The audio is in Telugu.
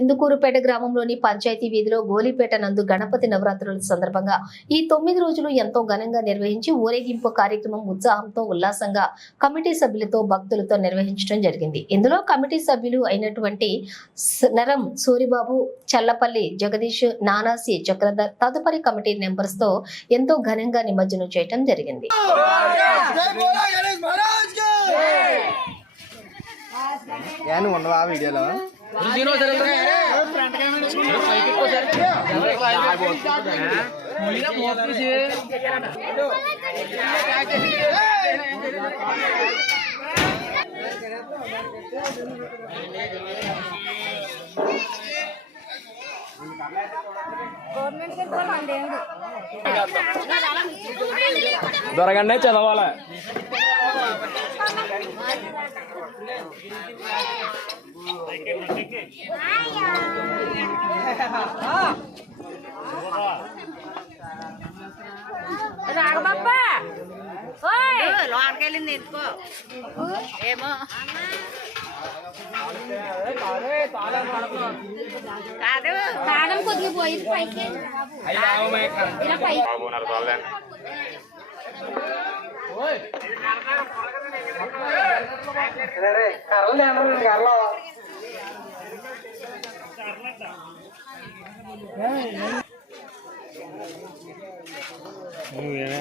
ఇందుకూరుపేట గ్రామంలోని పంచాయతీ వీధిలో గోలిపేట నందు గణపతి నవరాత్రుల సందర్భంగా ఈ 9 రోజులు ఎంతో ఘనంగా నిర్వహించి ఊరేగింపు కార్యక్రమం ఉత్సాహంతో ఉల్లాసంగా కమిటీ సభ్యులతో భక్తులతో నిర్వహించడం జరిగింది. ఇందులో కమిటీ సభ్యులు అయినటువంటి నరం సూరిబాబు, చల్లపల్లి జగదీష్, నానాసి చక్రధర్ తదుపరి కమిటీ మెంబర్స్ తో ఎంతో ఘనంగా నిమజ్జనం చేయడం జరిగింది. దొరకండి చదవాలా రాఘబప్ప లోనకెళ్ళింది ఎందుకో ఏమో కాదు తాళం కొద్దిగా పోయింది పైకి నువ్వేనా